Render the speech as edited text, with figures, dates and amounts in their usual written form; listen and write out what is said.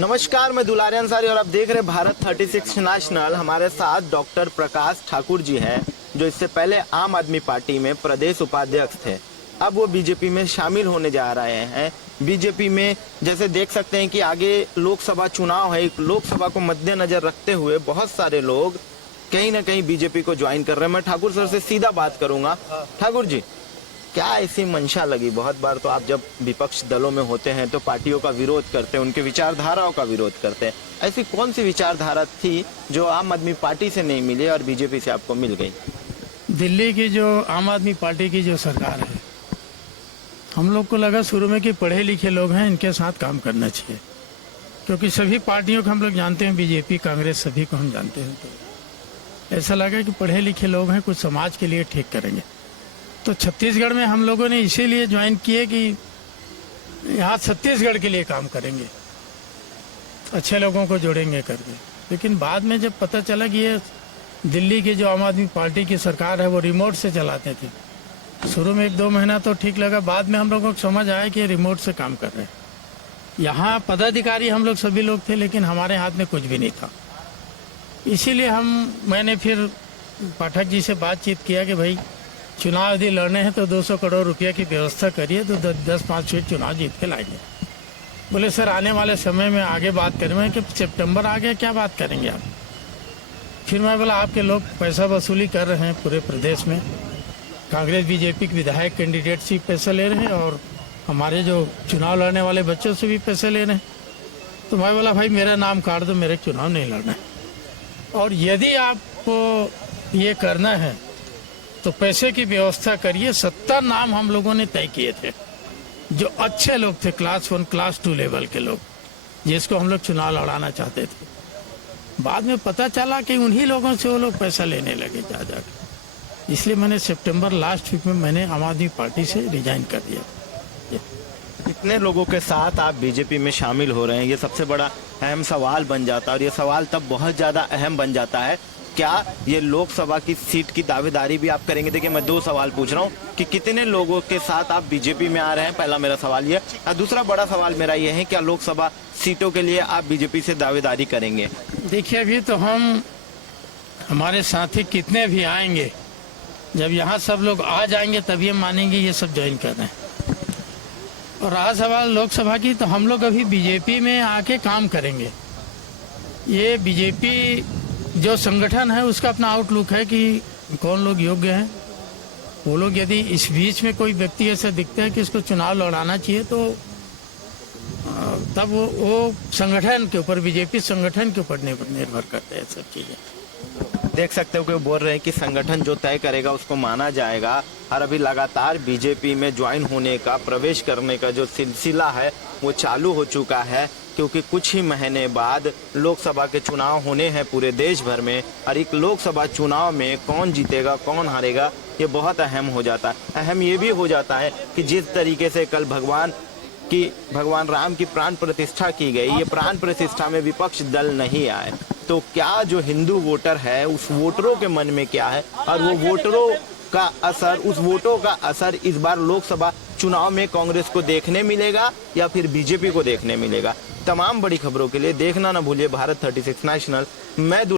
नमस्कार, मैं दुलारे अंसारी और आप देख रहे भारत 36 नेशनल। हमारे साथ डॉक्टर प्रकाश ठाकुर जी हैं, जो इससे पहले आम आदमी पार्टी में प्रदेश उपाध्यक्ष थे। अब वो बीजेपी में शामिल होने जा रहे हैं। बीजेपी में जैसे देख सकते हैं कि आगे लोकसभा चुनाव है, लोकसभा को मद्देनजर रखते हुए बहुत सारे लोग कहीं ना कहीं बीजेपी को ज्वाइन कर रहे हैं। मैं ठाकुर सर से सीधा बात करूंगा। ठाकुर जी, क्या ऐसी मंशा लगी? बहुत बार तो आप जब विपक्ष दलों में होते हैं तो पार्टियों का विरोध करते हैं, उनके विचारधाराओं का विरोध करते हैं। ऐसी कौन सी विचारधारा थी जो आम आदमी पार्टी से नहीं मिली और बीजेपी से आपको मिल गई? दिल्ली की जो आम आदमी पार्टी की जो सरकार है, हम लोग को लगा शुरू में कि पढ़े लिखे लोग हैं, इनके साथ काम करना चाहिए, क्योंकि सभी पार्टियों को हम लोग जानते हैं, बीजेपी कांग्रेस सभी को हम जानते हैं। तो ऐसा लगा कि पढ़े लिखे लोग हैं, कुछ समाज के लिए ठीक करेंगे। तो छत्तीसगढ़ में हम लोगों ने इसीलिए ज्वाइन किए कि यहाँ छत्तीसगढ़ के लिए काम करेंगे, अच्छे लोगों को जोड़ेंगे करके। लेकिन बाद में जब पता चला कि ये दिल्ली की जो आम आदमी पार्टी की सरकार है वो रिमोट से चलाते थे, शुरू में 1-2 महीना तो ठीक लगा, बाद में हम लोगों को समझ आया कि ये रिमोट से काम कर रहे हैं। यहाँ पदाधिकारी हम लोग सभी लोग थे, लेकिन हमारे हाथ में कुछ भी नहीं था। इसीलिए मैंने फिर पाठक जी से बातचीत किया कि भाई चुनाव यदि लड़ने हैं तो 200 करोड़ रुपया की व्यवस्था करिए, तो 10-5 सीट चुनाव जीत के लाएंगे। बोले सर आने वाले समय में आगे बात करेंगे कि सितंबर आ गया, क्या बात करेंगे आप? फिर मैं बोला आपके लोग पैसा वसूली कर रहे हैं पूरे प्रदेश में, कांग्रेस बीजेपी के विधायक कैंडिडेट से पैसा ले रहे हैं और हमारे जो चुनाव लड़ने वाले बच्चों से भी पैसे ले रहे हैं। तो मैं बोला भाई मेरा नाम काट दो, मेरे चुनाव नहीं लड़ना है, और यदि आपको ये करना है तो पैसे की व्यवस्था करिए। 70 नाम हम लोगों ने तय किए थे, जो अच्छे लोग थे, क्लास 1 क्लास 2 लेवल के लोग, जिसको हम लोग चुनाव लड़ाना चाहते थे। बाद में पता चला कि उन्हीं लोगों से वो लोग पैसा लेने लगे जा जाकर। इसलिए मैंने सितंबर लास्ट वीक में मैंने आम आदमी पार्टी से रिजाइन कर दिया। इतने लोगों के साथ आप बीजेपी में शामिल हो रहे हैं, ये सबसे बड़ा अहम सवाल बन जाता है, और ये सवाल तब बहुत ज्यादा अहम बन जाता है, क्या ये लोकसभा की सीट की दावेदारी भी आप करेंगे? देखिए, मैं 2 सवाल पूछ रहा हूँ कि कितने लोगों के साथ आप बीजेपी में आ रहे हैं, पहला मेरा सवाल ये। और दूसरा बड़ा सवाल मेरा ये है, क्या लोकसभा सीटों के लिए आप बीजेपी से दावेदारी करेंगे? देखिए, अभी तो हमारे साथी कितने भी आएंगे, जब यहाँ सब लोग आ जाएंगे तभी हम मानेंगे ये सब ज्वाइन कर रहे हैं। और रहा सवाल लोकसभा की, तो हम लोग अभी बीजेपी में आके काम करेंगे। ये बीजेपी जो संगठन है उसका अपना आउटलुक है कि कौन लोग योग्य हैं। वो लोग यदि इस बीच में कोई व्यक्ति ऐसा दिखता है कि इसको चुनाव लड़ाना चाहिए, तो तब वो संगठन के ऊपर, बीजेपी संगठन के ऊपर निर्भर करते हैं सब चीजें। देख सकते हो कि वो बोल रहे हैं कि संगठन जो तय करेगा उसको माना जाएगा। और अभी लगातार बीजेपी में ज्वाइन होने का, प्रवेश करने का जो सिलसिला है वो चालू हो चुका है, क्योंकि कुछ ही महीने बाद लोकसभा के चुनाव होने हैं पूरे देश भर में। और एक लोकसभा चुनाव में कौन जीतेगा कौन हारेगा ये बहुत अहम हो जाता है। अहम ये भी हो जाता है कि जिस तरीके से कल भगवान राम की प्राण प्रतिष्ठा की गई, ये प्राण प्रतिष्ठा में विपक्ष दल नहीं आए, तो क्या जो हिंदू वोटर है उस वोटरों के मन में क्या है, और वो वोटरों का असर, उस वोटों का असर इस बार लोकसभा चुनाव में कांग्रेस को देखने मिलेगा या फिर बीजेपी को देखने मिलेगा? तमाम बड़ी खबरों के लिए देखना ना भूलिए भारत 36 नेशनल। मैं